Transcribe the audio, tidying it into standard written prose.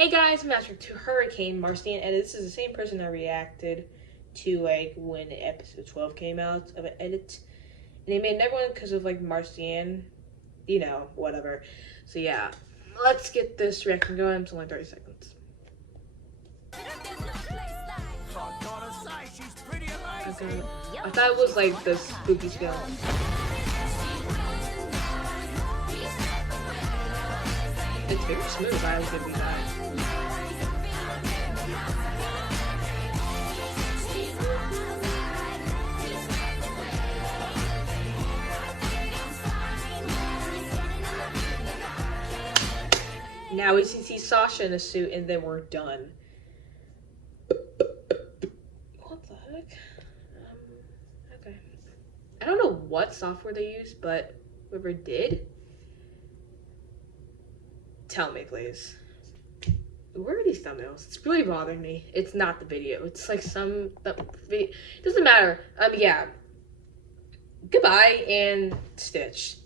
Hey guys, Master to Hurricane Marcanne, and this is the same person I reacted to like when episode 12 came out of an edit. And they made another one because of like Marcanne, whatever. So yeah, let's get this reaction going. It's only 30 seconds. Okay. I thought it was like the spooky film. It's very smooth, I was gonna be that. Now we can see Sasha in a suit and then we're done. What the heck? Okay. I don't know what software they used, but whoever did, tell me please. Where are these thumbnails? It's really bothering me. It's not the video. It's like some video. It doesn't matter. Yeah. Goodbye and Stitch.